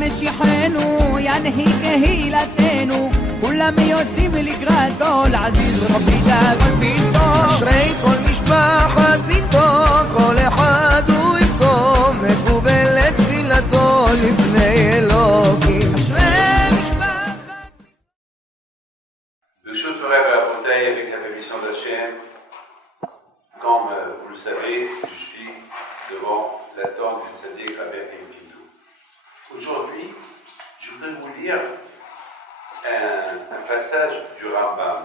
משיחנו ינהי קהילתנו כולם יוצאים לקראתו לעזיז רבי דאגון ביתו אשרי כל משפחת ביתו כל אחד הוא איתו מקובלת תפילתו לפני אלוקים אשרי משפחת ברשות תורה רבותיי, avec la permission d'Hachem, comme vous le savez, je suis devant la tombe du Tzaddik Rabbi Haim Pintou. Aujourd'hui, je voudrais vous lire un passage du Rambam.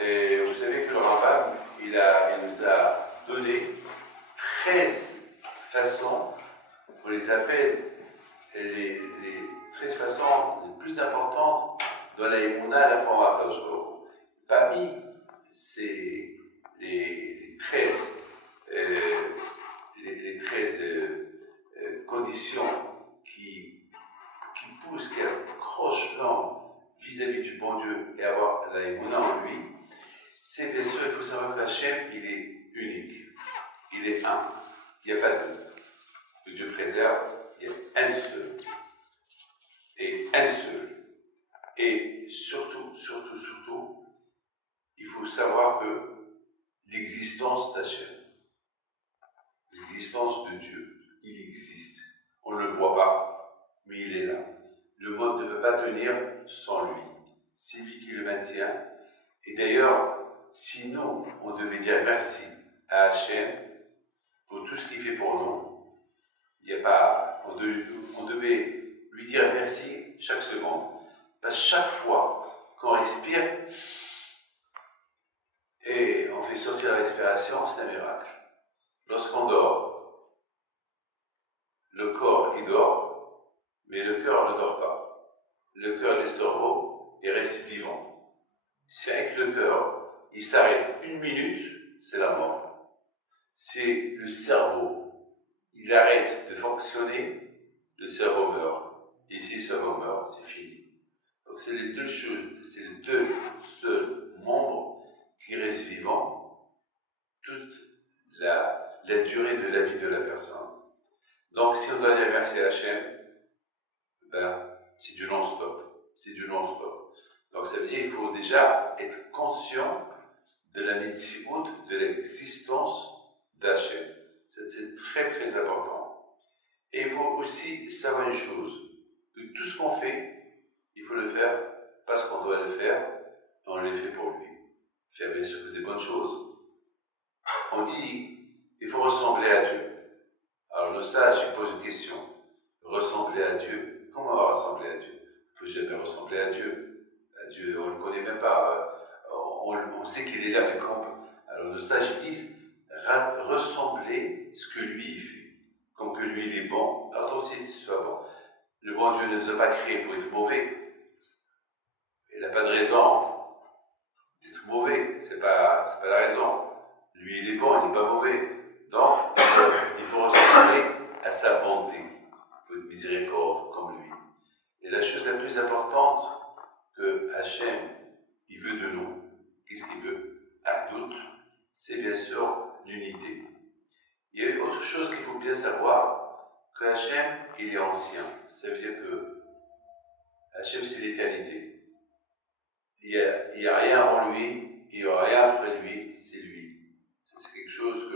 Et vous savez que le Rambam, il nous a donné 13 façons, on les appelle les 13 façons les plus importantes dans la Emouna, la foi à Kadosh Baruch Hu. Parmi les 13 conditions qui poussent, qui accrochent l'homme vis-à-vis du bon Dieu et avoir la Emouna en lui, c'est bien sûr, il faut savoir que Hachem, il est unique, il est un, il n'y a pas deux. Que Dieu préserve, il y a un seul, et un seul. Et surtout, il faut savoir que l'existence d'Hachem, l'existence de Dieu, il existe. On ne le voit pas, mais il est là. Le monde ne peut pas tenir sans lui. C'est lui qui le maintient. Et d'ailleurs, si nous, on devait dire merci à Hachem pour tout ce qu'il fait pour nous, on devait lui dire merci chaque seconde. Parce que chaque fois qu'on respire et on fait sortir la respiration, c'est un miracle. Lorsqu'on dort, le corps il dort, mais le cœur ne dort pas. Le cœur et le cerveau, ils restent vivants. Si avec le cœur, il s'arrête une minute, c'est la mort. Si le cerveau, il arrête de fonctionner, le cerveau meurt. Et si le cerveau meurt, c'est fini. Donc c'est les deux choses, c'est les deux seuls membres qui restent vivants toute la durée de la vie de la personne. Donc si on doit dire merci à Hachem, c'est du non-stop. C'est du non-stop. Donc ça veut dire qu'il faut déjà être conscient de la mitzvot, de l'existence d'Hachem. C'est très très important. Et il faut aussi savoir une chose, que tout ce qu'on fait, il faut le faire parce qu'on doit le faire, et on le fait pour lui. Faire bien sûr que des bonnes choses. On dit, il faut ressembler à Dieu. Alors le sage, il pose une question. Ressembler à Dieu, comment on va ressembler à Dieu? Il ne faut jamais ressembler à Dieu. À Dieu, on ne le connaît même pas. On sait qu'il est là, mais comment? Alors le sage, il dit, ressembler ce que lui, il fait. Comme que lui, il est bon, alors toi aussi, tu sois bon. Le bon Dieu ne nous a pas créés pour être mauvais. Il n'a pas de raison d'être mauvais, c'est pas la raison. Lui, il est bon, il n'est pas mauvais. Donc, il faut ressembler à sa bonté, de miséricorde comme lui. Et la chose la plus importante que Hachem, il veut de nous, qu'est-ce qu'il veut? À doute, c'est bien sûr l'unité. Il y a une autre chose qu'il faut bien savoir, que Hachem, il est ancien. Ça veut dire que Hachem, c'est l'éternité. Il n'y a rien avant lui, il n'y aura rien après lui, c'est lui. C'est quelque chose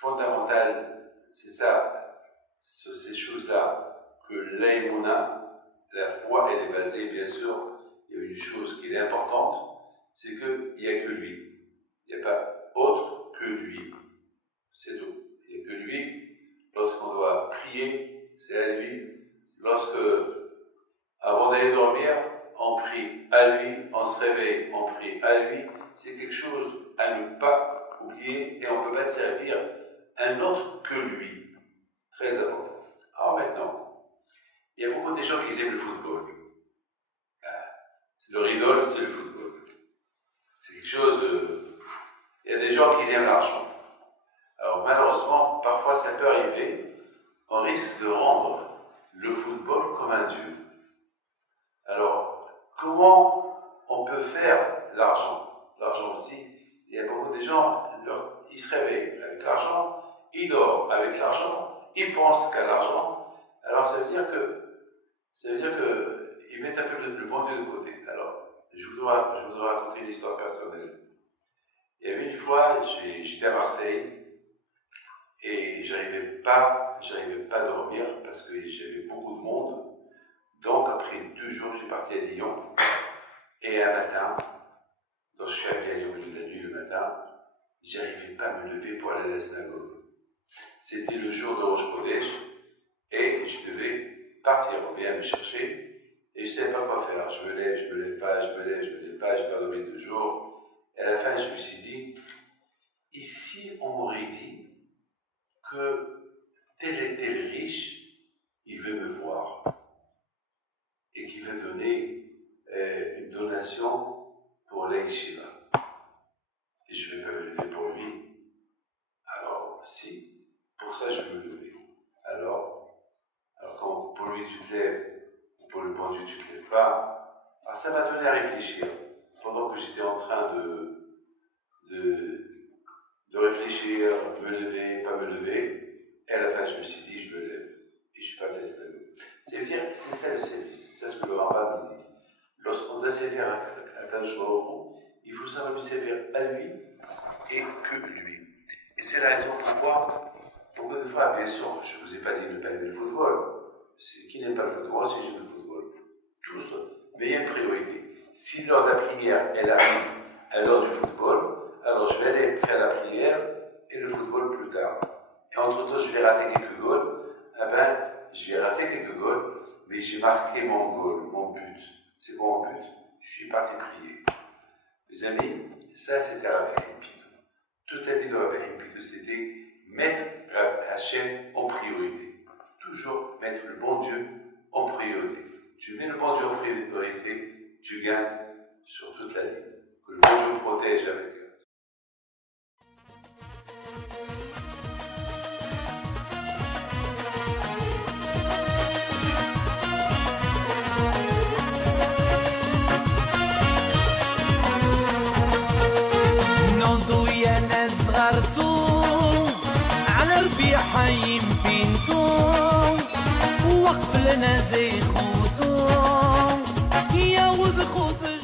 fondamental, c'est ça, sur ces choses-là, que l'aïmouna, la foi, elle est basée, bien sûr, il y a une chose qui est importante, c'est qu'il n'y a que lui. Il n'y a pas autre que lui. C'est tout. Il n'y a que lui. Lorsqu'on doit prier, c'est à lui. Avant d'aller dormir, on prie à lui, on se réveille, on prie à lui. C'est quelque chose à ne pas oublier et on ne peut pas servir un autre que lui. Très important. Alors maintenant, il y a beaucoup de gens qui aiment le football. Leur idole, c'est le football. C'est quelque chose... Il y a des gens qui aiment l'argent. Alors malheureusement, parfois ça peut arriver, on risque de rendre le football comme un dieu. Alors, comment on peut faire l'argent? L'argent aussi, il y a beaucoup de gens, ils se réveillent avec l'argent, ils dorment avec l'argent, ils pensent qu'à l'argent, Alors ça veut dire que ils mettent un peu le bon Dieu de côté. Alors, je voudrais raconter une histoire personnelle. Il y avait une fois, j'étais à Marseille et j'arrivais pas à dormir parce que j'avais beaucoup de monde. Donc après 2 jours, je suis parti à Lyon et un matin, donc je suis arrivé à Lyon au milieu de la nuit le matin, j'arrivais pas à me lever pour aller à la synagogue. C'était le jour de Rosh Chodesh et je devais partir, on vient me chercher. Et je ne savais pas quoi faire. Je me lève pas, j'ai pas dormi 2 jours. Et à la fin, je me suis dit, ici, on m'aurait dit que tel et tel riche, il veut me voir. Et qu'il veut donner une donation pour l'Aïshiva. Et je ne vais pas me lever pour lui. Alors, si, pour ça, je vais me lever. Alors quand pour lui, tu te lèves, pour le bon Dieu, tu ne te lèves pas. Alors ça m'a donné à réfléchir. Pendant que j'étais en train de réfléchir, me lever, pas me lever, et à la fin je me suis dit, je me lève. Et je suis parti à la synagogue. C'est-à-dire, c'est ça le service. C'est ce que le Rambam me dit. Lorsqu'on doit servir à Kadosh Baruch Hu, il faut savoir lui servir à lui et que lui. Et c'est la raison pourquoi, beaucoup de fois, bien sûr, je ne vous ai pas dit de ne pas aimer le football. Qui n'aime pas le football, c'est j'aime le football. Tous. Mais il y a une priorité. Si l'heure de la prière, elle arrive à l'heure du football, alors je vais aller faire la prière et le football plus tard. Et entre-temps, je vais rater quelques goals. Je vais rater quelques goals, mais j'ai marqué mon goal, mon but. C'est mon but. Je suis parti prier. Mes amis, ça c'était Rabbi Pitou. Toute la vie de Rabbi Pitou, c'était mettre Hachem en priorité. Toujours mettre le bon Dieu en priorité. Tu mets le bon Dieu en priorité, tu gagnes sur toute la ligne. Que le bon Dieu te protège avec eux. حي بنتو وقف لنا زي خوتو يا وز خوت